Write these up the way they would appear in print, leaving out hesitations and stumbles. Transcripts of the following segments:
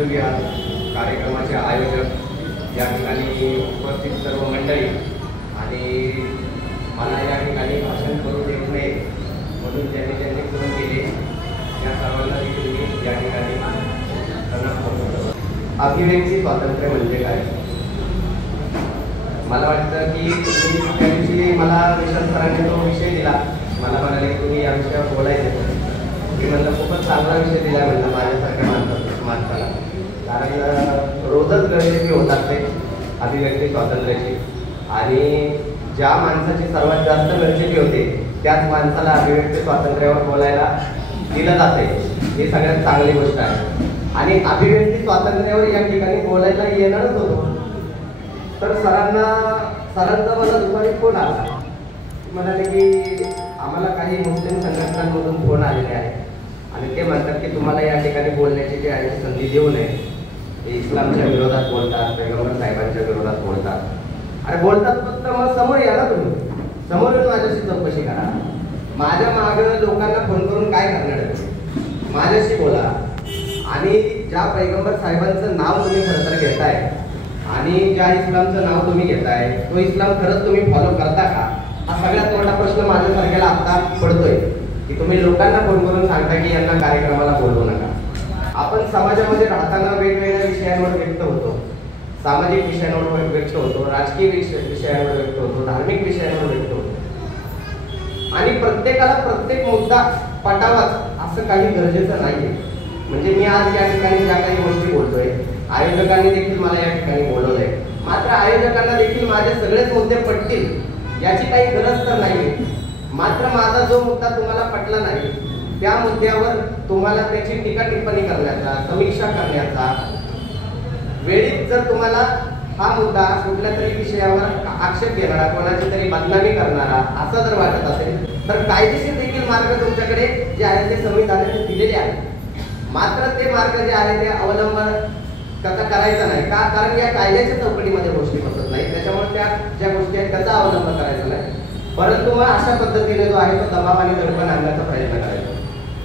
बुद्धविहार कार्यक्रमाचे आयोजक या ठिकाणी उपस्थित सर्व मंडळी आणि मला या ठिकाणी भाषण करू देऊ नये म्हणून ज्यांनी ज्यांनी फोन केले या सर्वांना देखील मी या ठिकाणी प्रणाम करतो. अभिव्यक्ती स्वातंत्र्य म्हणजे काय? मला वाटतं की तुम्ही त्या दिवशी मला विशाल सरांनी तो विषय दिला, मला म्हणाले तुम्ही या विषयावर बोलायचं. मी म्हणलं खूपच चांगला विषय दिला म्हणलं माझ्यासारख्या माणसाला, कारण रोजच गळचेपी होतात ते अभिव्यक्ती स्वातंत्र्याची, आणि ज्या माणसाची सर्वात जास्त गळचेपी होते त्याच माणसाला अभिव्यक्ती स्वातंत्र्यावर बोलायला दिलं जाते. ही सगळ्यात चांगली गोष्ट आहे. आणि अभिव्यक्ती स्वातंत्र्यावर या ठिकाणी बोलायला येणारच होतो तर सरांचा मला दुपारी फोन आला, म्हणाले की आम्हाला काही मुस्लिम संघटनांमधून फोन आलेले आहे आणि ते म्हणतात की तुम्हाला या ठिकाणी बोलण्याची जी आहे संधी देऊ नये. ते इस्लामच्या विरोधात बोलतात, पैगंबर साहेबांच्या विरोधात बोलतात. अरे बोलतात फक्त मग समोर या ना, तुम्ही समोर येऊन माझ्याशी चौकशी करा. माझ्या मागं लोकांना फोन करून काय करणार? माझ्याशी बोला. आणि ज्या पैगंबर साहेबांचं नाव तुम्ही खरं तर घेताय आणि ज्या इस्लामचं नाव तुम्ही घेताय तो इस्लाम खरंच तुम्ही फॉलो करता का? हा सगळ्यात मोठा प्रश्न माझ्यासारख्याला आता पडतोय की तुम्ही लोकांना फोन करून सांगता की यांना कार्यक्रमाला बोलवू नका. आपण समाजामध्ये राहताना वेगवेगळ्या विषयांवर व्यक्त होतो, सामाजिक विषयांवर व्यक्त होतो, राजकीय विषयांवर व्यक्त होतो, धार्मिक विषयांवर व्यक्त होतो, आणि प्रत्येकाला प्रत्येक मुद्दा पटावाच असं काही गरजेचं नाहीये. म्हणजे मी आज या ठिकाणी ज्या काही गोष्टी बोलतोय, आयोजकांनी देखील मला या ठिकाणी बोलवलंय, मात्र आयोजकांना देखील माझे सगळेच मुद्दे पटतील याची काही गरज तर नाही. मात्र माझा जो मुद्दा तुम्हाला पटला नाही त्या मुद्द्यावर तुम्हाला त्याची टीका टिप्पणी करण्याचा, समीक्षा करण्याचा, वेळीच जर तुम्हाला हा मुद्दा कुठल्या तरी विषयावर आक्षेप घेणारा, कोणाची तरी बदनामी करणारा असं जर वाटत असेल तर कायदेशीर देखील मार्ग तुमच्याकडे जे आहेत ते संविधानाने दिलेले आहेत. मात्र ते मार्ग जे आहे ते अवलंबन त्याचा करायचा नाही का? कारण या कायद्याच्या चौकटीमध्ये गोष्टी बसत नाही, त्याच्यामुळे त्या ज्या गोष्टी आहेत त्याचा अवलंब करायचा नाही. परंतु मग अशा पद्धतीने जो आहे तो दबाव आणि दडपण आणण्याचा प्रयत्न करायचा.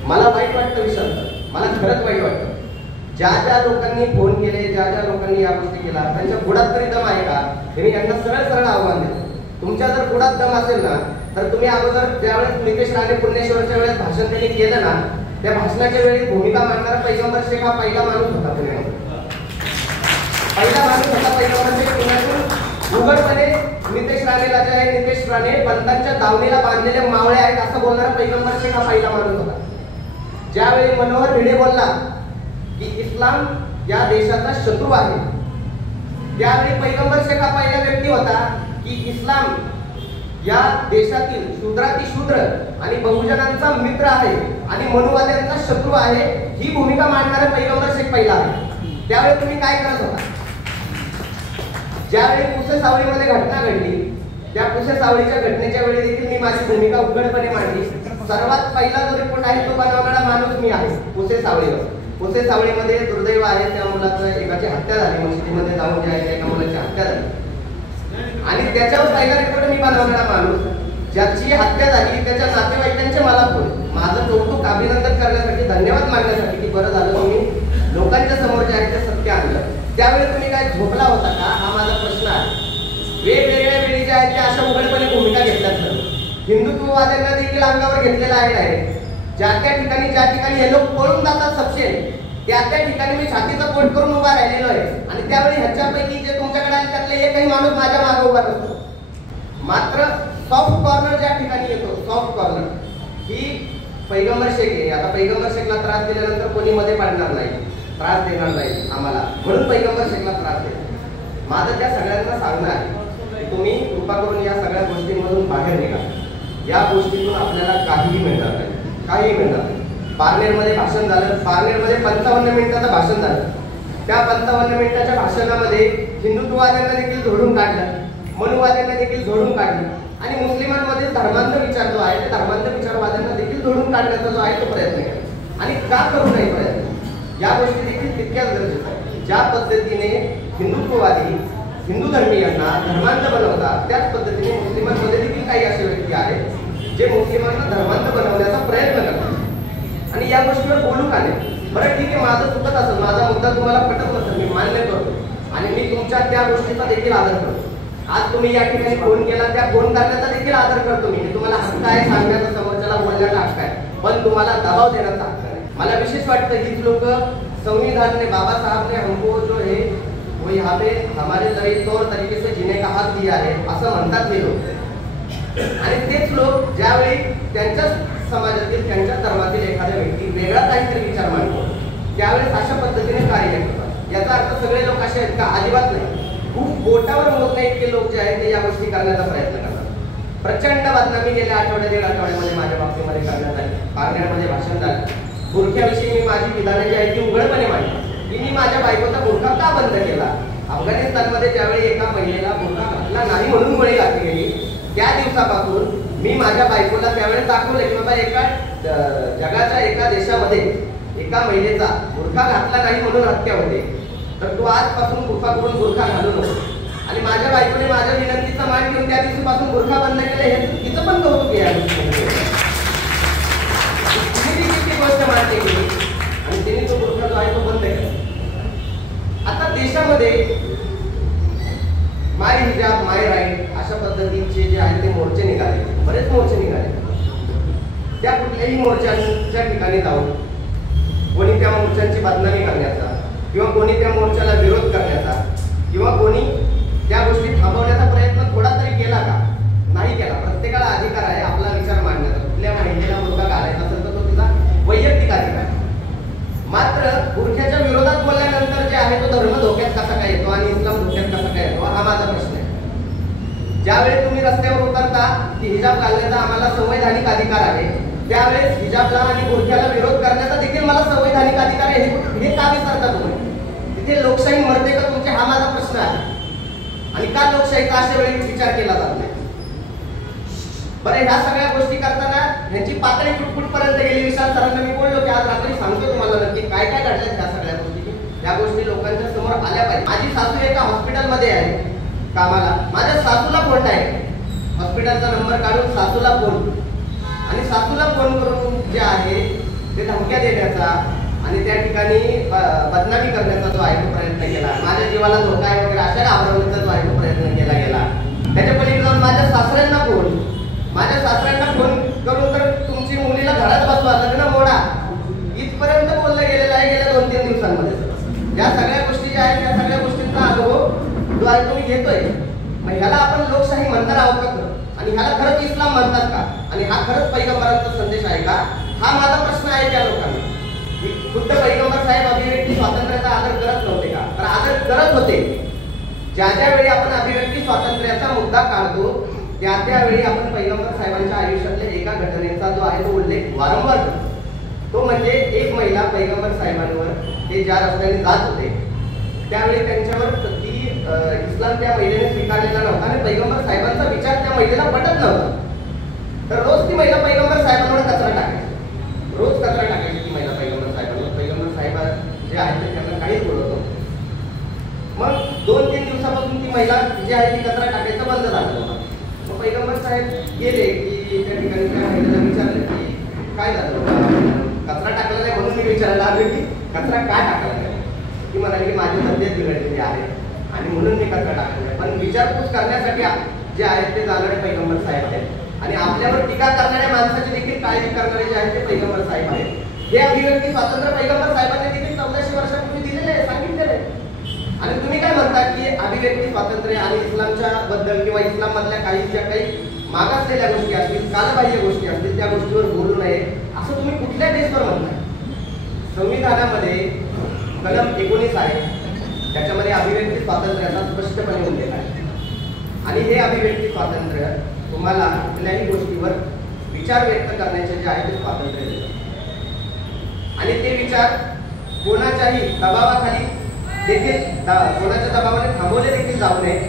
मला वाईट वाटतं विशाल, मला खरंच वाईट वाटतं. ज्या ज्या लोकांनी फोन केले, ज्या ज्या लोकांनी या गोष्टी केल्या त्यांच्या पुढात तरी दम आहे का? त्यांनी यांना सरळ सरळ आव्हान दिलं. तुमच्या जर पुढात दम असेल ना तर तुम्ही अगोदर ज्यावेळेस नितेश राणे पुण्यश्वरच्या वेळेस भाषण त्यांनी केलं ना, त्या भाषणाच्या वेळी भूमिका मांडणारा पैगंबर शेख हा पहिला माणूस होता. पुण्यामध्ये पहिला माणूस होता पैगंबर शेख. पुण्यातून उघडपणे नितेश राणेला जे आहे, नितेश राणे पंतांच्या दावणीला बांधलेले मावळे आहेत असं बोलणारा पैगंबर शेख हा पहिला माणूस होता. ज्यावेळी मनोहर भिडे बोलला की इस्लाम या देशाचा शत्रू आहे, त्यावेळी पैगंबर शेख हा पहिला व्यक्ती होता की इस्लाम या देशातील शूद्राती शूद्र आणि बहुजनांचा मित्र आहे आणि मनुवाद्यांचा शत्रू आहे, ही भूमिका मांडणारा पैगंबर शेख पहिला आहे. त्यावेळी तुम्ही काय करत होता? ज्यावेळी पुसे सावळीमध्ये घटना घडली त्या पुसे सावळीच्या घटनेच्या वेळी देखील मी माझी भूमिका उघडपणे मांडली. सर्वात पहिला जो रिपोर्ट आहे तो बनवणारा माणूस मी आहे पुसे सावळीवर. पुसे सावळीमध्ये दुर्दैव आहे, त्या मुलाचं एकाची हत्या झाली, मशिदीमध्ये जाऊन जे आहे एका मुलाची हत्या झाली आणि त्याच्यावर पहिला रिपोर्ट मी बनवणारा माणूस. ज्याची हत्या झाली त्याच्या नातेवाईकांचे मला फोन, माझं कौतुक अभिनंदन करण्यासाठी, धन्यवाद मागण्यासाठी की बरं झालं तुम्ही लोकांच्या समोर जे आहे ते सत्य आणलं. त्यावेळी तुम्ही काय झोपला होता का? हा माझा प्रश्न आहे. वेगवेगळ्या वेळी जे आहेत ते अशा उघडपणे भूमिका घेतल्यात. हिंदुत्ववाद्यांना देखील अंगावर घेतलेला आहे. ज्या ठिकाणी हे लोक पळून जातात सपशेल त्या ठिकाणी मी छातीचा पोट करून उभा राहिलेलो आहे आणि त्यावेळी ह्याच्यापैकी जे तुमच्याकडे आले त्यातले एकही माणूस माझ्या मागे उभा नसतो. मात्र सॉफ्ट कॉर्नर ज्या ठिकाणी येतो, सॉफ्ट कॉर्नर ही पैगंबर शेख आहे. आता पैगंबर शेखला त्रास दिल्यानंतर कोणी मध्ये पाडणार नाही, त्रास देणार नाही आम्हाला, म्हणून पैगंबर शेखला त्रास देतो. माझं त्या सगळ्यांना सांगणं आहे की तुम्ही कृपा करून या सगळ्या गोष्टींमधून बाहेर निघा. या गोष्टीतून आपल्याला काहीही मिळणार नाही, काहीही मिळणार नाही. पारनेरमध्ये भाषण झालं, पारनेरमध्ये 55 मिनिटाचं भाषण झालं. त्या 55 मिनिटाच्या भाषणामध्ये हिंदुत्ववाद्यांना देखील झोडून काढलं, मनुवाद्यांना देखील झोडून काढलं आणि मुस्लिमांमध्ये धर्मांध विचार जो आहे त्या धर्मांध विचारवाद्यांना देखील झोडून काढण्याचा जो आहे तो प्रयत्न केला. आणि का करू नये प्रयत्न? या गोष्टी देखील तितक्याच गरजेच्या आहेत. ज्या पद्धतीने हिंदुत्ववादी हिंदू धर्मीयांना धर्मांध बनवतात त्याच पद्धतीने मुस्लिमांमध्ये देखील काही असे व्यक्ती आहेत जे मुस्लिमांना धर्मांध बनवण्याचा प्रयत्न करतात. आणि या गोष्टीवर बोलू का नाही? बरं ठीक आहे, माझं चुकत असेल, माझा मुद्दा समजा तुम्हाला पटत नसेल, मी मान्य करतो आणि मी तुमच्या त्या गोष्टीचा देखील आदर करतो. आज तुम्ही या ठिकाणी फोन केला, त्या फोन करण्याचा देखील आदर करतो मी. तुम्हाला हक्क आहे सांगण्याचा, समोरच्याला बोलण्याचा हक्क आहे, पण तुम्हाला दबाव देण्याचा हक्क नाही. मला विशेष वाटतं हीच लोक संविधान ने, बाबा साहब ने हमको जो है वो यहाँ पे हमारे तौर तरीके से जीने का हक दिया है असं म्हणतात हे लोक. आणि तेच लोक ज्यावेळी त्यांच्या समाजातील, त्यांच्या धर्मातील एखाद्या व्यक्ती वेगळा काहीतरी विचार मांडतो, त्यावेळेस अशा पद्धतीने कार्य करतात. याचा अर्थ सगळे लोक असे आहेत का? अजिबात नाही. खूप बोटावर मोजणे इतके लोक जे आहेत ते या गोष्टी करण्याचा प्रयत्न करतात. प्रचंड बदनामी गेल्या आठवड्या दीड आठवड्यामध्ये माझ्या बाबतीमध्ये करण्यात आली. पारनेरमध्ये भाषण झालं. बुरख्याविषयी मी माझी विधाने जी आहेत ती उघडपणे मांडली की मी माझ्या बायकोचा बुरखा का बंद केला. अफगाणिस्तानमध्ये ज्यावेळी एका महिलेला बुरखा घातला नाही म्हणून गोळी घातली गेली, त्या दिवसापासून मी माझ्या बायकोला त्यावेळेस दाखवलं की बाबा एका जगाच्या एका देशामध्ये एका महिलेचा बुरखा घातला नाही म्हणून हत्या होते, तर तू आजपासून बुरखा करून बुरखा घालू नको. आणि माझ्या बायकोने माझ्या विनंतीचा मान घेऊन त्या दिवसापासून बुरखा बंद केले. हे तिचं पण कौतुक आहे. गोष्ट मान्य केली आणि त्यांनी तो बुरखा जो आहे तो बंद केला. आता देशामध्ये माय हिजाब माय राईट अशा पद्धतीचे जे आहे ते मोर्चे निघाले, बरेच मोर्चे निघाले. त्या कुठल्याही मोर्चांच्या ठिकाणी जाऊन कोणी त्या मोर्चांची बदनामी करण्याचा किंवा कोणी त्या मोर्चाला विरोध करण्याचा किंवा कोणी त्या गोष्टी थांबवण्याचा प्रयत्न थोडा तरी केला का? नाही केला. प्रत्येकाला अधिकार आहे आपला विचार मांडण्याचा. कुठल्या महिलेला बुरखा घालायचा असेल तर तो तिचा वैयक्तिक अधिकार आहे. मात्र बुरख्याच्या विरोधात बोलल्यानंतर जे आहे तो धर्म धोक्यात कसा काय येतो आणि इस्लाम धोक्यात कसा काय येतो हा माझा प्रश्न आहे. ज्यावेळी तुम्ही रस्त्यावर उतरता की हिजाब घालण्याचा आम्हाला संवैधानिक अधिकार आहे, त्यावेळेस हिजाबला आणि बुरख्याला विरोध करण्याचा देखील मला संवैधानिक अधिकार आहे. हे का विसरता तुम्ही? तिथे लोकशाही मरते का तुमचे हा माझा प्रश्न आहे. आणि का लोकशाहीचा अशा वेळी विचार केला जात नाही? बरं, ह्या सगळ्या गोष्टी करताना ह्यांची पातळी कुठपर्यंत गेली? विशाल सरांना मी बोललो की आज रात्री सांगतो तुम्हाला नक्की काय काय घडलं ह्या सगळ्या गोष्टी. या गोष्टी लोकांच्या समोर आल्या पाहिजे. माझी सासू एका हॉस्पिटलमध्ये आहे कामाला. माझ्या सासूला फोन आहे, हॉस्पिटलचा नंबर काढून सासूला फोन, आणि सासूला फोन करून जे आहे ते धमक्या देण्याचा आणि त्या ठिकाणी बदनामी करण्याचा जो आहे तो प्रयत्न केला. माझ्या जीवाला धोका आहे वगैरे अशा घाबरवण्याचा जो आहे तो प्रयत्न केला गेला. त्याच्या पलीकडे जाऊन माझ्या सासऱ्यांना फोन करून तर तुमची मुलीला घरात बसवा, लग्न मोडा, इथपर्यंत बोललं गेलेलं आहे गेल्या 2-3 दिवसांमध्ये. या सगळ्या गोष्टी ज्या आहेत त्या सगळ्या गोष्टींचा अनुभव जो आहे तुम्ही घेतोय. मग ह्याला आपण लोकशाही म्हणणार आहोत का? आणि ह्याला खरंच इस्लाम म्हणतात का? आणि हा खरंच पैगंबरांचा संदेश आहे का? हा माझा प्रश्न आहे त्या लोकांना. खुद्द पैगंबर साहेब अभिव्यक्ती स्वातंत्र्याचा आदर करत नव्हते का? तर आदर करत होते. ज्या वेळी आपण अभिव्यक्ती स्वातंत्र्याचा मुद्दा काढतो त्यावेळी आपण पैगंबर साहेबांच्या आयुष्यातल्या एका घटनेचा जो आहे तो उल्लेख वारंवार करतो. तो म्हणजे एक महिला पैगंबर साहेबांवर ते ज्या रस्त्याने जात होते त्यावेळी त्यांच्यावर ती इस्लाम त्या महिलेने स्वीकारलेला नव्हता आणि पैगंबर साहेबांचा विचार त्या महिलेला पटत नव्हता. तर रोज ती महिला पैगंबर साहेबांवर कचरा टाकायची, रोज कचरा टाकायची ती महिला पैगंबर साहेबांवर. पैगंबर साहेब जे आहेत ते त्यांना काहीच बोलत नव्हतं. मग 2-3 दिवसापासून ती महिला जी आहे ती कचरा टाकायचं बंद झालं. मग पैगंबर साहेब गेले की त्या ठिकाणी त्या महिलेला विचारलं की काय झालं, कचरा टाकला नाही म्हणून मी विचारायला आलो की कचरा का टाकला नाही. ती म्हणाली की माझी तब्येत बिघडलेली आहे आणि म्हणून मी कचरा टाकला नाही. पण विचारपूस करण्यासाठी जे आहेत ते जाणारे पैगंबर साहेब आहेत आणि आपल्यावर टीका करणाऱ्या माणसाची देखील काळजी करणारे जे आहेत ते पैगंबर साहेब आहेत. हे अभिव्यक्ती स्वातंत्र्य पैगंबर साहेबांनी देखील 1400 वर्षापूर्वी दिलेले आहे, सांगितलेले आहे. आणि तुम्ही काय म्हणता की अभिव्यक्ती स्वातंत्र्य आणि इस्लामच्या बद्दल किंवा इस्लाम मधल्या काही मागासलेल्या गोष्टी असतील, कालबाह्य गोष्टी असतील त्या गोष्टीवर बोलू नये असं तुम्ही कुठल्या बेसवर म्हणताय? संविधानामध्ये कलम 19 आहे, त्याच्यामध्ये अभिव्यक्ती स्वातंत्र्याचा स्पष्टपणे उल्लेख आहे. आणि हे अभिव्यक्ती स्वातंत्र्य तुम्हाला कुठल्याही गोष्टीवर विचार व्यक्त करण्याचे जे आहे ते स्वातंत्र्य देतं. आणि ते विचार कोणाच्याही दबावाखाली देखील कोणाच्या दबावाने थांबवले देखील जाऊ नये.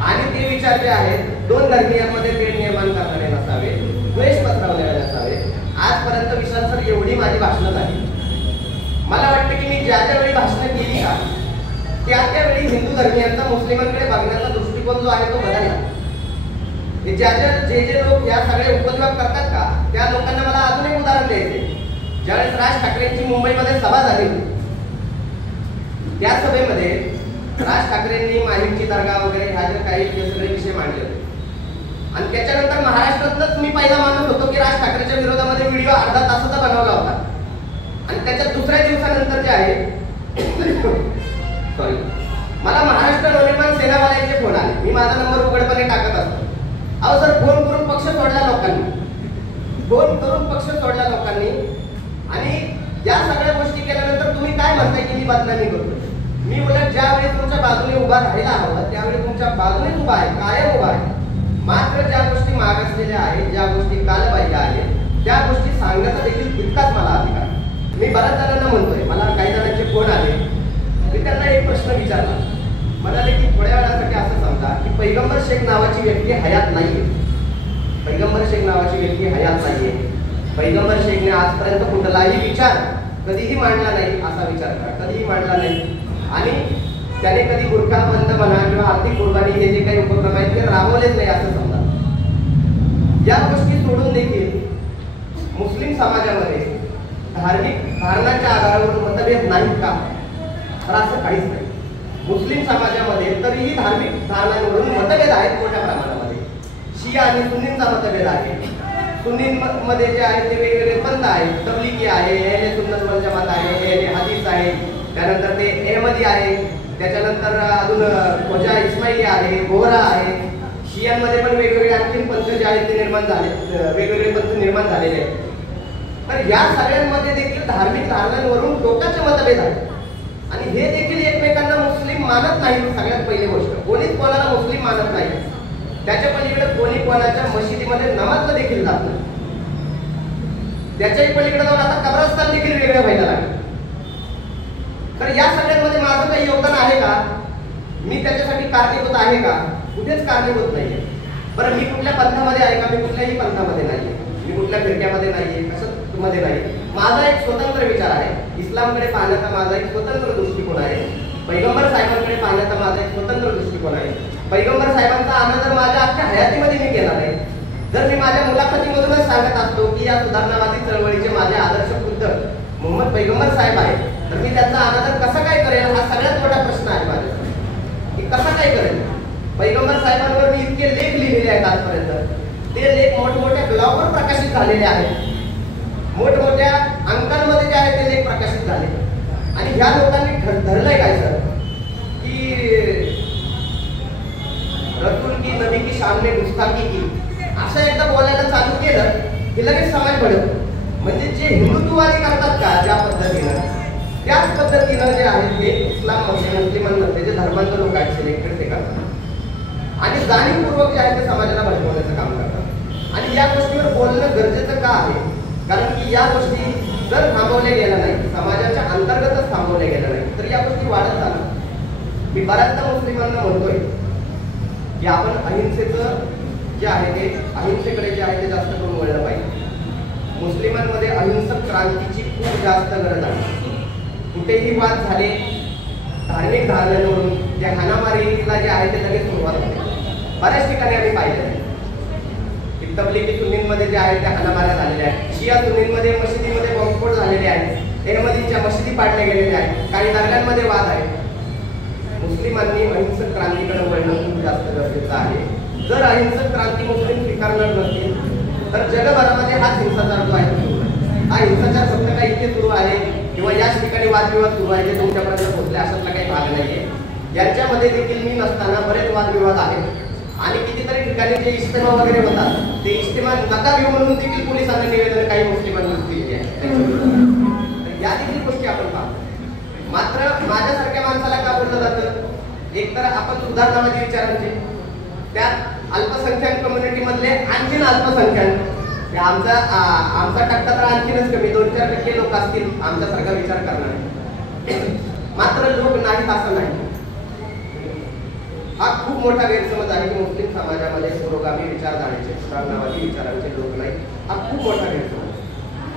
आणि ते विचार जे आहेत 2 धर्मीयांमध्ये तेढ निर्माण करणारे नसावे, द्वेष पसरवणारे नसावे. आजपर्यंत विशाल सर एवढी माझी भाषणं झाली. मला वाटतं की मी ज्या वेळी भाषणं केली का त्यावेळी हिंदू धर्मीयांचा मुस्लिमांकडे बघण्याचा दृष्टिकोन जो आहे तो बदलला. जे लोक या सगळे उपद्रव करतात का त्या लोकांना मला अजून एक उदाहरण द्यायचे. ज्यावेळेस राज ठाकरेंची मुंबईमध्ये सभा झाली होती त्या सभेमध्ये राज ठाकरेंनी माहीमची दर्गा वगैरे ह्या जे काही सगळे विषय मांडले होते आणि त्याच्यानंतर महाराष्ट्रातच मी पहिला माणूस होतो की राज ठाकरेच्या विरोधामध्ये व्हिडिओ अर्धा तासाचा बनवला होता आणि त्याच्या दुसऱ्या दिवसानंतर जे आहे सॉरी मला महाराष्ट्र नवनिर्माण सेनावाल्यांचे फोन आले. मी माझा नंबर उघडपणे टाकत असतो. अहो सर, फोन करून पक्ष सोडला लोकांनी आणि या सगळ्या गोष्टी केल्यानंतर तुम्ही काय म्हणताय की मी बदनामी करतो. मी उलट ज्यावेळी तुमच्या बाजूने उभा राहिला हवा त्यावेळी तुमच्या बाजूने उभा आहे, कायम उभा आहे. मात्र ज्या गोष्टी मागासलेल्या आहेत, ज्या गोष्टी कालबाह्य आहेत, त्या गोष्टी सांगण्याचा देखील तितकाच मला अधिकार. मी बऱ्याच जणांना म्हणतोय, मला काही जणांचे फोन आले, मी त्यांना एक प्रश्न विचारला. म्हणाले की थोड्या वेळासाठी असं समजा की पैगंबर शेख नावाची व्यक्ती हयात नाहीये. पैगंबर शेख नावाची व्यक्ती हयात नाहीये. पैगंबर शेखने आजपर्यंत कुठलाही विचार कधीही मांडला नाही, असा विचार करा, कधीही मांडला नाही. आणि त्याने कधी बुरखा बंद म्हणा किंवा आर्थिक कुर्बानी हे जे काही उपक्रम आहेत ते राबवलेच नाही असं समजा. या गोष्टी सोडून देखील मुस्लिम समाजामध्ये धार्मिक धारणाच्या आधारावर मतभेद नाहीत का? तर असं काहीच नाही. मुस्लिम समाजामध्ये तरीही धार्मिक धारणांवरून मतभेद आहेत मोठ्या प्रमाणामध्ये. शिया आणि सुन्नींचा मतभेद आहे. सुन्नींमध्ये जे आहेत ते वेगवेगळे पंथ आहेत. तबलिगी आहे, अहले सुन्नत वल जमात आहे, अहले हदीस आहे, त्यानंतर ते अहमदी आहे, त्याच्यानंतर अजून खोजा इस्माइली आहे, बोहरा आहे. शियांमध्ये पण वेगवेगळे आणखी पंथ जे आहेत ते निर्माण झाले, वेगवेगळे पंथ निर्माण झालेले आहेत. तर या सगळ्यांमध्ये देखील धार्मिक धारणांवरून लोकांचे मतभेद आहेत आणि हे देखील एकमेकांना मुस्लिम मानत नाही. सगळ्यात पहिली गोष्ट, कोणीच कोणाला मुस्लिम मानत नाही. त्याच्या पलीकडे कोणी कोणाच्या मशिदीमध्ये नमाजला देखील जात नाही. त्याच्याही पलीकडे जाऊन आता कब्रस्तान देखील वेगळे व्हायला लागले. तर या सगळ्यांमध्ये माझं काही योगदान आहे का? मी त्याच्यासाठी कारणीभूत आहे का? कुठेच कारणीभूत नाहीये. बरं, मी कुठल्या पंथामध्ये आहे का? मी कुठल्याही पंथामध्ये नाहीये. मी कुठल्या फिरक्यामध्ये नाहीये, कसं मध्ये नाही. माझा एक स्वतंत्र विचार आहे. इस्लामकडे पाहण्याचा माझा एक स्वतंत्र दृष्टिकोन आहे. पैगंबर साहेबांकडे पाहण्याचा माझा एक स्वतंत्र दृष्टिकोन आहे. पैगंबर साहेबांचा आनंद माझ्या अख्ख्या हयातीमध्ये मी केला नाही. जर मी माझ्या मुलाखतीमधूनच सांगत असतो की या सुधारणावादी चळवळीचे माझे आदर्श खुद्द मोहम्मद पैगंबर साहेब आहेत, तर मी त्यांचा आनंद कसा काय करेल हा सगळ्यात मोठा प्रश्न आहे माझ्यासाठी. की कसा काय करेल? पैगंबर साहेबांवर मी इतके लेख लिहिलेले आहेत आजपर्यंत. ते लेख मोठमोठ्या ब्लॉगवर प्रकाशित झालेले आहेत. मोठमोठ्या अंकांमध्ये जे आहे ते लेख प्रकाशित झाले. आणि ह्या लोकांनी धरलंय काय सर की रसूल की नबी की सामने गुस्ताखी की, असं एकदा बोलायला चालू केलं की लगेच समाज भडकतो. म्हणजे जे हिंदुत्ववादी करतात का ज्या पद्धतीनं, त्याच पद्धतीनं जे आहे ते इस्लाममध्ये मुस्लिमांमध्ये जे धर्मांत लोक आहेत सिलेक्टेड ते करतात आणि जाणीवपूर्वक जे आहे ते समाजाला भडकवण्याचं काम करतात. आणि या गोष्टीवर बोलणं गरजेचं का आहे? कारण की या गोष्टी जर थांबवल्या गेल्या नाही, समाजाच्या अंतर्गतच थांबवल्या गेल्या नाही, तर या गोष्टी वाढत जाणार. मी बऱ्याचदा मुस्लिमांना म्हणतोय की आपण अहिंसेचं जे आहे ते अहिंसेकडे जे आहे ते जास्त करून वळलं पाहिजे. मुस्लिमांमध्ये अहिंसक क्रांतीची खूप जास्त गरज आहे. कुठेही वाद झाले धार्मिक धारणांवरून जे हाणामारीला जे आहे ते लगेच सुरुवात होते. बऱ्याच ठिकाणी आम्ही पाहिलं आहे. तबलिगी सुन्नींमध्ये जे आहे त्या हाणामाऱ्या झालेल्या आहेत. शिया सुन्नींमध्ये मशिदीमध्ये बॉम्बस्फोट झालेले आहेत. अहमदींच्या मशिदी पाडल्या गेलेल्या आहेत. काही दर्ग्यांमध्ये वाद आहेत. मुस्लिमांनी अहिंसक क्रांतीकडे वळणं खूप जास्त गरजेचं आहे. जर अहिंसक क्रांती मुस्लिम स्वीकारणार नसतील तर जगभरामध्ये हाच हिंसाचार जो आहे सुरू आहे. हा हिंसाचार फक्त काही इथे सुरू आहे किंवा याच ठिकाणी वादविवाद सुरू आहे जे तुमच्यापर्यंत पोहोचले अशातला काही भाग नाहीये. यांच्यामध्ये देखील मी नसताना बरेच वादविवाद आहेत आणि कितीतरी ठिकाणी जे इस्तेमा वगैरे होतात ते इस्तेमा नका घेऊ म्हणून देखील पोलिसांना निवेदन काही मुस्लिमांनी दिलेली आहे. या देखील गोष्टी आपण पाहतो. मात्र माझ्यासारख्या माणसाला का बोललं जातं? एकतर आपण सुधारणावादी विचारांचे, त्यात अल्पसंख्याक कम्युनिटी मधले आणखीन अल्पसंख्याक, आमचा टक्का तर आणखीनच कमी, 2-4% लोक असतील आमच्यासारखा विचार करणारे. मात्र लोक नाहीत असं नाही. हा खूप मोठा गैरसमज आहे की मुस्लिम समाजामध्ये पुरोगामी विचारधारेचे सुधारणावादी विचारांचे लोक नाही. हा खूप मोठा गैरसमज.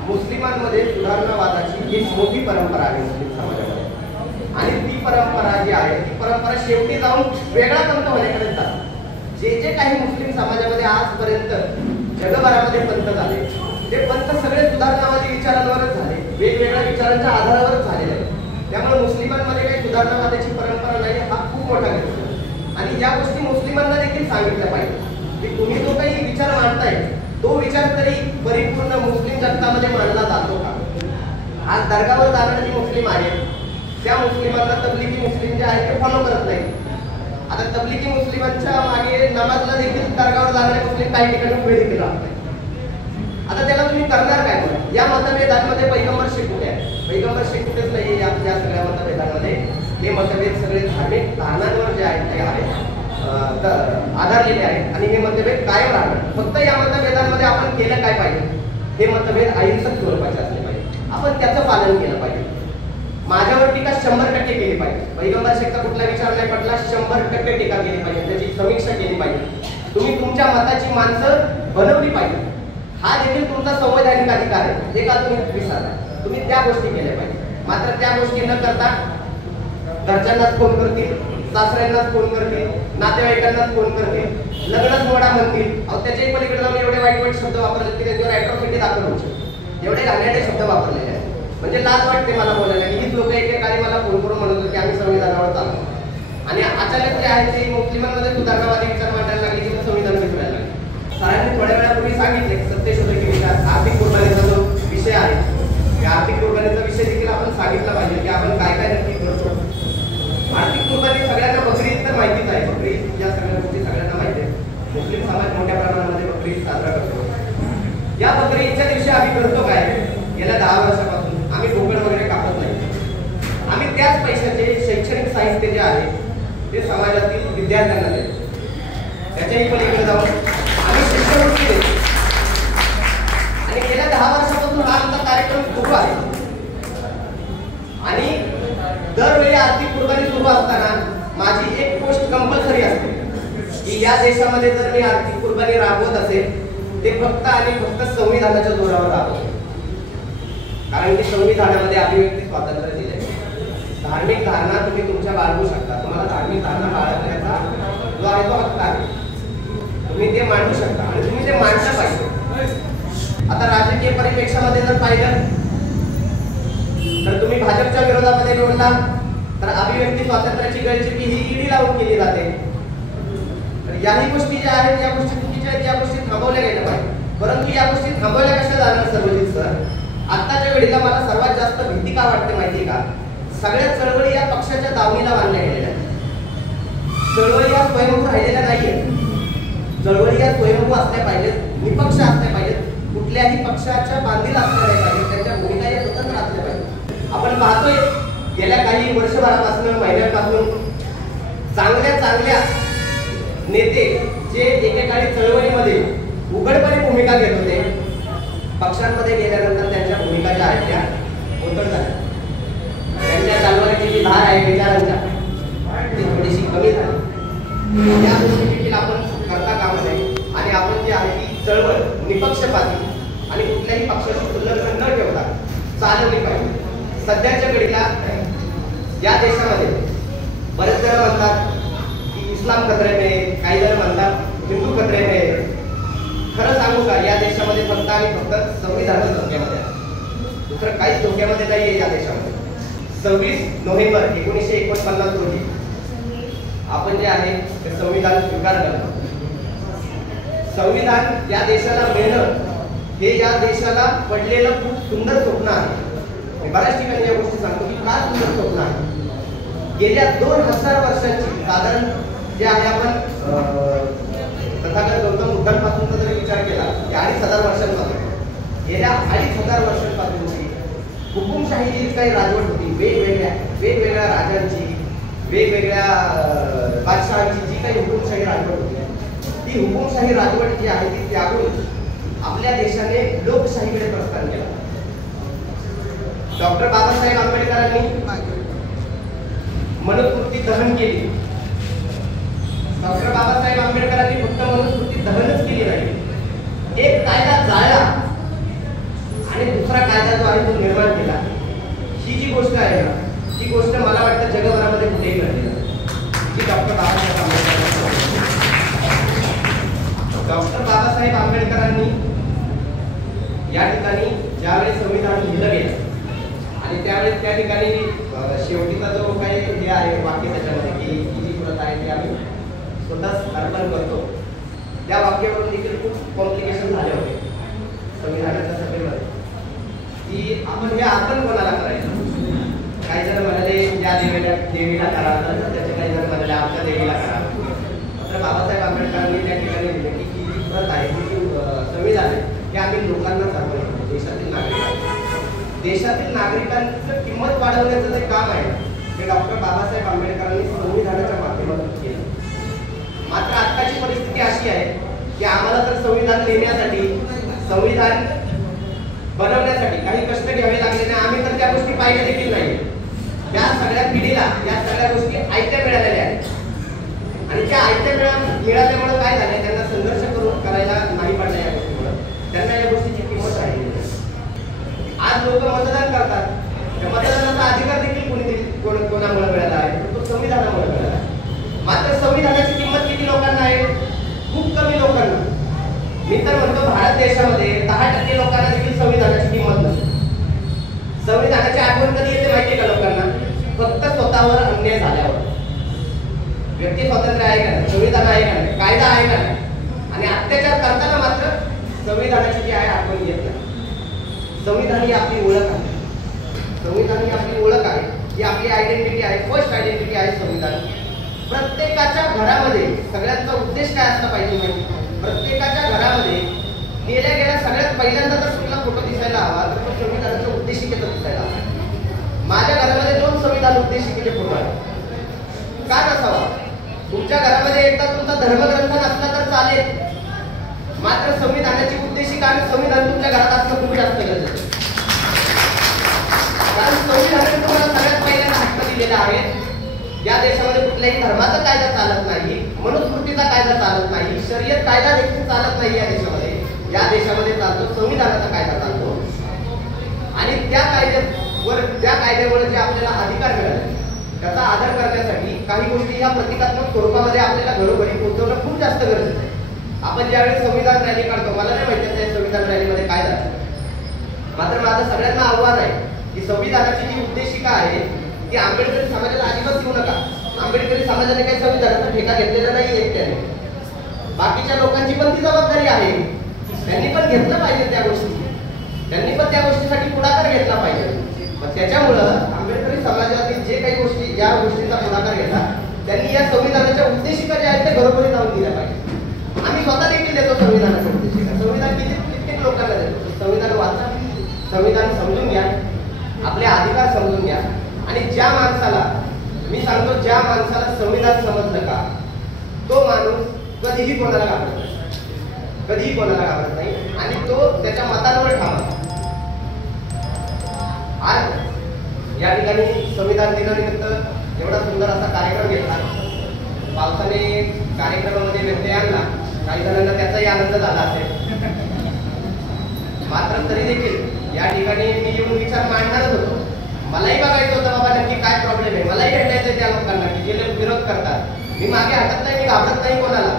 मुस्लिमांमध्ये सुधारणावादाची एक मोठी परंपरा आहे मुस्लिम समाजामध्ये आणि ती परंपरा जी आहे ती परंपरा शेवटी जाऊन वेगळा पंथ होण्याकडे जाते. जे काही मुस्लिम समाजामध्ये आजपर्यंत जगभरामध्ये पंथ झाले ते पंथ सगळे सुधारणावादी विचारांवरच झाले, वेगवेगळ्या विचारांच्या आधारावरच झालेले आहेत. त्यामुळे मुस्लिमांमध्ये काही सुधारणावादाची परंपरा नाही हा खूप मोठा गैरसमज. आणि या गोष्टी मुस्लिमांना देखील सांगितल्या पाहिजे की तुम्ही जो काही विचार मांडताय तो विचार तरी परिपूर्ण मुस्लिम जगतामध्ये मांडला जातो का. आज दर्गावर जाणारे जे मुस्लिम आहेत त्या मुस्लिमांना तबलिगी मुस्लिम जे आहेत ते फॉलो करत नाही. आता तबलिगी मुस्लिमांच्या मागे नमाजला देखील दर्गावर जाणारे मुस्लिम काही ठिकाणी उभे देखील राहत नाही. आता त्याला तुम्ही करणार काय म्हणून. या मतभेदांमध्ये पैगंबर शेख कुठे आहे. पैगंबर शेख कुठेच नाही या सगळ्या मतभेदांमध्ये. हे मतभेद सगळे धार्मिक कारणांवर जे आहेत ते आहेत आधारलेले आहेत आणि हे मतभेद कायम राहणार. फक्त या मतभेदांमध्ये आपण केलं काय पाहिजे. हे मतभेद अहिंसक स्वरूपाचे असले पाहिजे. आपण त्याचं पालन केलं पाहिजे. माझ्यावर टीका 100% केली पाहिजे. पैगंबर शेखचा कुठला विचार नाही पडला 100% टीका केली पाहिजे. त्याची समीक्षा केली पाहिजे. तुम्ही तुमच्या मताची माणसं बनवली पाहिजे. हा देखील तुमचा संवैधानिक अधिकार आहे. हे का तुम्ही विसरला. तुम्ही त्या गोष्टी केल्या पाहिजे. मात्र त्या गोष्टी न करता घरच्यांनाच फोन करतील, सासऱ्यांनाच फोन करतील, नातेवाईकांनाच फोन करतील, लग्नच मोडा म्हणतील. अहो त्याच्याही पलीकडे जाऊन एवढे वाईट वाईट शब्द वापरले की त्यांच्यावर अॅट्रॉसिटी दाखल होऊ. एवढे घाणेरडे शब्द वापरलेले आहेत. म्हणजे लाज वाटते मला बोलायला की हीच लोक एकेकाळी मला फोन करून म्हणत होते की आम्ही संविधानावर चालतो आणि अचानक जे आहे ते मुस्लिमांमध्ये सुधारणावादी विचार मांडायला लागले की संविधान विसरायला लागले. सरांनी थोड्या वेळापूर्वी सांगितले सत्यशोधकी विचार आर्थिक कुर्बानीचा जो विषय आहे त्या आर्थिक कुर्बानीचा विषय देखील आपण सांगितला पाहिजे की आपण काय काय नक्की करतो. आर्थिक कुर्बानी सगळ्यांना बकरी ईद तर माहितीच आहे. बकरी ईद या सगळ्या गोष्टी सगळ्यांना माहिती आहे. मुस्लिम समाज मोठ्या प्रमाणामध्ये बकरी ईद साजरा करतो. या बकरी ईदच्या दिवशी आम्ही करतो काय. गेल्या 10 वर्षापासून आम्ही बोकड वगैरे कापत नाही. आम्ही त्याच पैशाचे शैक्षणिक साहित्य जे आहे ते समाजातील विद्यार्थ्यांना देतो. त्याच्याही पलीकडे जाऊन आम्ही शिष्यवृत्ती देतो. आणि गेल्या 10 वर्षापासून हा आमचा कार्यक्रम सुरू आहे. आणि दरवेळी आर्थिक कुर्बानी सुरू असताना माझी एक गोष्ट कंपल्सरी असते की या देशामध्ये जर मी आर्थिक कुर्बानी राबवत असेल ते फक्त आणि फक्त संविधानाच्या जोरावर राबवतो. कारण की संविधानामध्ये अभिव्यक्ती स्वातंत्र्य दिले. धार्मिक धारणा तुम्ही तुमच्या बाळगू शकता. तुम्हाला धार्मिक धारणा बाळगण्याचा जो आहे तो हक्क आहे. तुम्ही ते मांडू शकता आणि तुम्ही ते मांडलं पाहिजे. आता राजकीय परिप्रेक्षामध्ये जर पाहिलं तर तुम्ही भाजपच्या विरोधामध्ये बोलला तर अभिव्यक्ती स्वातंत्र्याची गळचेपी ही ईडी लावून केली जाते. तर याही गोष्टी ज्या आहेत या गोष्टी चुकीच्या आहेत. या गोष्टी थांबवल्या गेल्या पाहिजे. परंतु या गोष्टी थांबवल्या कशा जाणार सर्वजित सर. आत्ताच्या वेळेला मला सर्वात जास्त भीती का वाटते माहिती का. सगळ्या चळवळी या पक्षाच्या दावणीला बांधल्या गेलेल्या आहेत. चळवळी या स्वयंभू राहिलेल्या नाहीये. चळवळी या स्वयंभू असल्या पाहिजेत, निपक्ष असल्या पाहिजेत, कुठल्याही पक्षाच्या बांधील असल्या नाही पाहिजेत. त्यांच्या भूमिका या स्वतंत्र असल्या पाहिजेत. आपण पाहतोय गेल्या काही वर्षभरापासून महिन्यांपासून चांगल्या नेते जे एकेकाळी चळवळीमध्ये उघडपणे भूमिका घेत होते पक्षांमध्ये गेल्यानंतर त्यांच्या भूमिका ज्या आहेत त्या ओतड झाल्या. त्यांच्या चालवण्याची जी धार आहे विचारांच्या ती थोडीशी कमी झाली. या गोष्टी देखील आपण करता कामा नये आणि आपण जी आहे ती चळवळ निपक्षपाती आणि कुठल्याही पक्षाशी उल्लंघन न ठेवता चालवली पाहिजे. सध्याच्या घडीला या देशामध्ये बरेच जण म्हणतात की इस्लाम खतरे में, काही जण म्हणतात हिंदू खतरे में. खरं सांगू का या देशामध्ये फक्त आणि फक्त संविधानच धोक्यामध्ये आहे. दुसरं काहीच धोक्यामध्ये नाही आहे या देशामध्ये. 26 नोव्हेंबर 1949 रोजी आपण जे आहे ते संविधान स्वीकारलं. संविधान या देशाला मिळणं हे या देशाला पडलेलं खूप सुंदर स्वप्न आहे. बऱ्याच ठिकाणी या गोष्टी सांगतो की का सुंदर स्वप्न आहे. गेल्या 2000 वर्षांची साधारण जे आहे आपण तथागत गौतम बुद्धांपासूनचा जरी विचार केला की 2500 वर्षांपासून गेल्या 2500 वर्षांपासूनची हुकुमशाही जी काही राजवट होती वेगवेगळ्या राजांची वेगवेगळ्या बादशहांची जी काही हुकुमशाही राजवट होती ती हुकुमशाही राजवट जी आहे ती त्यागून आपल्या देशाने लोकशाहीकडे प्रस्थान केलं. डॉक्टर बाबासाहेब आंबेडकरांनी मनुस्मृती दहन केली. डॉक्टर बाबासाहेब आंबेडकरांनी फक्त मनुस्मृती दहनच केली नाही. एक कायदा जाळला आणि दुसरा कायदा जो आहे तो निर्माण केला. ही जी गोष्ट आहे ना ही गोष्ट मला वाटतं जगभरामध्ये कुठेही घडली नाही. जी डॉक्टर बाबासाहेब आंबेडकरांनी या ठिकाणी ज्यावेळेस संविधान लिहिलं गेलं आणि त्यावेळेस त्या ठिकाणी शेवटीचा जो काही हे आहे वाक्य त्याच्यामध्ये की ही जी प्रथा आहे ती आम्ही स्वतःच अर्पण करतो, त्या वाक्यावरून देखील खूप कॉम्प्लिकेशन झाले होते संविधानाच्या सभेमध्ये की आपण हे अर्पण कोणाला करायचं. काही जण म्हणाले ज्या देवीला करा, तर त्याचे काही जण म्हणाले आमच्या देवीला करा. मात्र बाबासाहेब आंबेडकरांनी त्या ठिकाणी दिले की ही जी प्रथा आहे, ही जी संविधान आहे, हे आम्ही लोकांना अर्पण करतो, देशातील नागरिकांना. देशातील नागरिकांचं किंमत वाढवण्याचं जे काम आहे ते डॉक्टर बाबासाहेब आंबेडकरांनी संविधानाच्या माध्यमातून केलं. मात्र आजकालची परिस्थिती अशी आहे की आम्हाला तर संविधान लिहिण्यासाठी, संविधान बनवण्यासाठी काही कष्ट घ्यावे लागले नाही. आम्ही तर त्या गोष्टी पाहिल्या देखील नाही. त्या सगळ्या पिढीला या सगळ्या गोष्टी आयत्या मिळालेल्या आहेत आणि त्या आयत्या मिळाल्यामुळे काय झालं, त्यांना संघर्ष करायला नाही पडला. या गोष्टीमुळे त्यांना या गोष्टीची किंमत राहिली. आज लोक मतदान करतात, त्या मतदानाचा अधिकार देखील कोणामुळे मिळाला आहे, तो संविधानामुळे मिळाला आहे. मात्र संविधानाची किंमत किती लोकांना आहे? खूप कमी लोकांना. मी तर म्हणतो भारत देशामध्ये 10% लोकांना देखील संविधानाची किंमत नसते. संविधानाची आठवण कधी येते माहिती का लोकांना? फक्त स्वतःवर अन्याय झाल्यावर. व्यक्ती स्वातंत्र्य आहे का नाही, संविधान आहे का नाही, कायदा आहे का नाही, आणि अत्याचार करताना मात्र संविधानाची जी आहे आठवण येत नाही. संविधान ही आपली ओळख आहे. संविधान ही आपली ओळख आहे, ही आपली आयडेंटिटी आहे, फर्स्ट आयडेंटिटी आहे संविधान. प्रत्येकाच्या घरामध्ये सगळ्यांचा उद्देश काय असला पाहिजे माहिती? प्रत्येकाच्या घरामध्ये गेल्या सगळ्यात पहिल्यांदा जर तुम्हाला फोटो दिसायला हवा तर तो संविधानाच्या उद्देशिकेचा दिसायला हवा. माझ्या घरामध्ये 2 संविधान उद्देशिकेचे फोटो आहेत. का नसावा? तुमच्या घरामध्ये एकदा तुमचा धर्मग्रंथ नसला तर चालेल, मात्र संविधानाची उद्देशिका आणि संविधान तुमच्या घरात असणं खूप जास्त गरजेचं आहे. कारण संविधानाने तुम्हाला सगळ्यात पहिल्यांदा हक्क दिलेला आहे. या देशामध्ये कुठल्याही धर्माचा कायदा चालत नाही, मनुस्मृतीचा कायदा चालत नाही, शर्यत कायदा देखील चालत नाही या देशामध्ये. या देशामध्ये चालतो संविधानाचा कायदा चालतो. आणि त्या कायद्यामुळे जे आपल्याला अधिकार मिळाले त्याचा आदर करण्यासाठी काही गोष्टी ह्या प्रतिकात्मक स्वरूपामध्ये आपल्याला घरोघरी पोहोचवणं खूप जास्त गरजेचं आहे. आपण ज्यावेळी संविधान रॅली काढतो, मला नाही माहिती त्या संविधान रॅलीमध्ये काय झालं, मात्र माझं सगळ्यांना आव्हान आहे की संविधानाची जी उद्देशिका आहे ती आंबेडकरी समाजाला अजिबात देऊ नका. आंबेडकरी समाजाने काही संविधानाचा ठेका घेतलेला नाही एकट्याने. बाकीच्या लोकांची पण ती जबाबदारी आहे. त्यांनी पण घेतलं पाहिजे त्या गोष्टी, त्यांनी पण त्या गोष्टीसाठी पुढाकार घेतला पाहिजे. मग त्याच्यामुळं आंबेडकरी समाजातील जे काही गोष्टी या गोष्टींचा पुढाकार घेतात त्यांनी या संविधानाच्या उद्देशिका ज्या आहेत त्या घरोघरी जाऊन दिल्या पाहिजे. आम्ही स्वतः देखील देतो संविधानाच्या उद्देशिका. संविधान कित्येक लोकांना देतो. संविधान वाचा, संविधान समजून घ्या, आपले अधिकार समजून घ्या. आणि ज्या माणसाला, मी सांगतो, ज्या माणसाला संविधान समजलं का तो माणूस कधीही कोणाला घाबरत नाही, कधीही कोणाला घाबरत नाही आणि तो त्याच्या मतांवर ठाम आहे. आज या ठिकाणी संविधान दिनानिमित्त एवढा सुंदर असा कार्यक्रम घेतला. पावसाने कार्यक्रमामध्ये व्यत्यय आणला, काही जणांना त्याचाही आनंद झाला असेल. मात्र तरी देखील या ठिकाणी मी येऊन विचार मांडणारच होतो. मलाही बघायचं होतं बाबा नक्की काय प्रॉब्लेम आहे. मलाही भेटायचं त्या लोकांना की जे लोक विरोध करतात. मी मागे हटत नाही, मी घाबरत नाही कोणाला.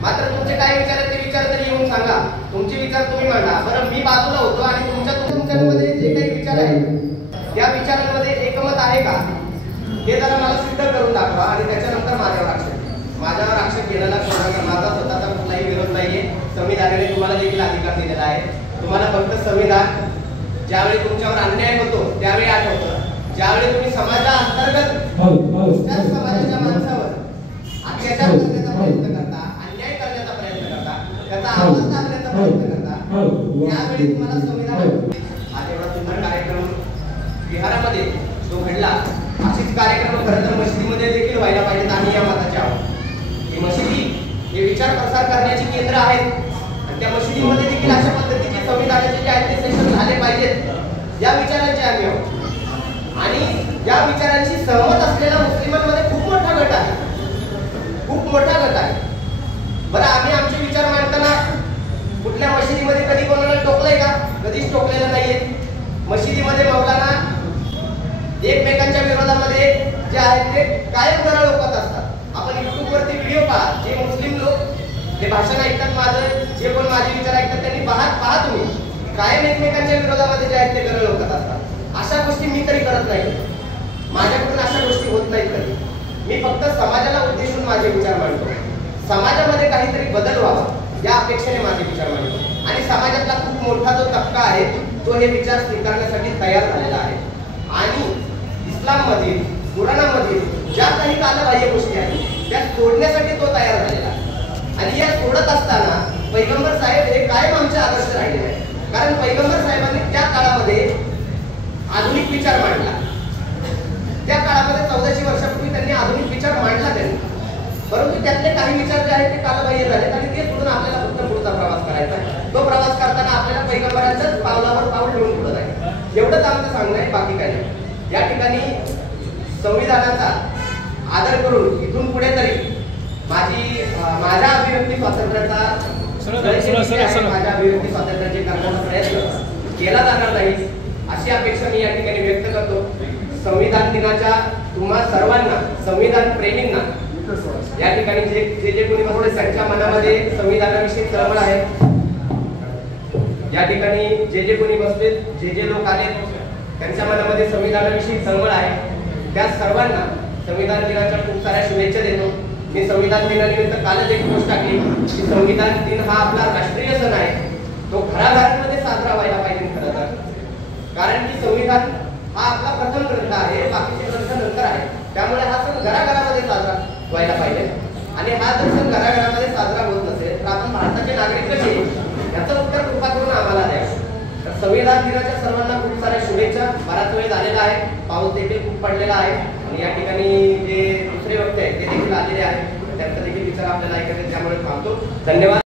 मात्र तुमचे काय विचार आहेत ते विचार तरी येऊन सांगा. तुमचे विचार तुम्ही मांडा. बरं, मी बाजूला होतो आणि तुमच्यामध्ये जे काही विचार आहेत त्या विचारांमध्ये एकमत आहे का हे जरा मला सिद्ध करून दाखवा आणि त्याच्यानंतर माझ्यावर आक्षेप घेण्याला माझा स्वतःचा कुठलाही विरोध नाहीये. संविधानाने तुम्हाला देखील अधिकार दिलेला आहे. तुम्हाला फक्त संविधान ज्यावेळी तुमच्यावर अन्याय होतो त्यावेळी आठवतं, ज्यावेळी तुम्ही समाजा अंतर्गत त्याच समाजाच्या माणसावर अत्याचार करण्याचा प्रयत्न करता, अन्याय करण्याचा प्रयत्न करता, त्याचा आवाज दाबण्याचा प्रयत्न करता, त्यावेळी तुम्हाला संविधान. आज एवढा सुंदर कार्यक्रम बिहारामध्ये जो घडला, असेच कार्यक्रम खरं तर मशिदीमध्ये देखील व्हायला पाहिजेत. आम्ही या मताचे आहोत की मशिदी हे विचार प्रसार करण्याची केंद्र आहेत आणि त्या मशिदीमध्ये देखील अशा पद्धतीचे संविधानाचे जे आहेत ते सेशन झाले पाहिजेत. या विचारांचे आम्ही आहोत आणि या विचारांशी सहमत असलेल्या मुस्लिमांमध्ये खूप मोठा गट आहे, खूप मोठा गट आहे. बरं, आम्ही आमचे विचार मांडताना कुठल्या मशिदीमध्ये कधी कोणाला टोकलंय का? कधीच टोकलेलं नाहीये. मशिदीमध्ये मौलाना एकमेकांच्या विरोधामध्ये जे आहेत ते कायम गरळ ओकत असतात. आपण युट्यूब वरती व्हिडिओ पहा, जे मुस्लिम लोक हे भाषण ऐकतात माझं, जे कोण माझे विचार ऐकतात त्यांनी पहा तुम्ही, कायम एकमेकांच्या विरोधामध्ये जे आहेत ते गरळ ओकत असतात. अशा गोष्टी मी तरी करत नाही. माझ्याकडून अशा गोष्टी होत नाहीत कधी. मी फक्त समाजाला उद्देशून माझे विचार मांडतो. समाजामध्ये काहीतरी बदल व्हावा या अपेक्षेने माझे विचार मांडतो. आणि समाजातला खूप मोठा जो तबका आहे तो हे विचार स्वीकारण्यासाठी तयार झालेला आहे. आणि इस्लाममधील, कुराणामधील ज्या काही कालबाह्य गोष्टी आहेत त्या सोडण्यासाठी तो तयार झालेला आहे. आणि या सोडत असताना पैगंबर साहेब हे कायम आमचे आदर्श राहिलेले आहे. कारण पैगंबर साहेबांनी त्या काळामध्ये आधुनिक विचार मांडला. त्या काळामध्ये 1400 वर्षापूर्वी त्यांनी आधुनिक विचार मांडला त्यांनी. परंतु त्यातले काही विचार जे आहेत ते कालबाह्य झालेत आणि ते सोडून आपल्याला फक्त पुढचा प्रवास करायचा आहे. तो प्रवास करताना आपल्याला पैगंबरांच्याच पावलावर पाऊल ठेवून पुढे जायचं. एवढंच आमचं सांगणं आहे, बाकी काही नाही. या ठिकाणी संविधानाचा आदर करून इथून पुढे तरी माझ्या अभिव्यक्ती स्वातंत्र्याचा माझ्या अभिव्यक्ती स्वातंत्र्याचे करण्याचा प्रयत्न केला जाणार नाही अशी अपेक्षा मी या ठिकाणी व्यक्त करतो. संविधान दिनाच्या तुम्हा सर्वांना, संविधान प्रेमींना या ठिकाणी जे कोणी बसले त्यांच्या मनामध्ये संविधानाविषयी चळवळ आहे. या ठिकाणी जे कोणी बसले, जे लोक आले त्यांच्या मनामध्ये संविधानाविषयी चळवळ आहे. त्या सर्वांना संविधान दिनाच्या खूप साऱ्या शुभेच्छा देतो. मी संविधान दिनानिमित्त कालच एक गोष्ट टाकली की संविधान दिन हा आपला राष्ट्रीय सण आहे. तो घराघरांमध्ये साजरा व्हायला पाहिजे खरं तर. कारण की संविधान हा आपला प्रथम ग्रंथ आहे, बाकीचे ग्रंथ नंतर आहे. त्यामुळे हा सण घराघरामध्ये साजरा व्हायला पाहिजे. आणि हा जर सण घराघरामध्ये साजरा होत नसेल तर आपण भारताचे नागरिक कसे याचं उत्तर कृपा करून आम्हाला द्या. तर संविधान दिनाच्या सर्वांना खूप साऱ्या शुभेच्छा. बराच वेळ झालेला आहे, पाऊस देखील खूप पडलेला आहे आणि या ठिकाणी जे दुसरे वक्ते आहेत ते देखील आलेले आहेत. त्यांचा देखील विचार आपल्याला ऐकायचे, त्यामुळे थांबतो. धन्यवाद.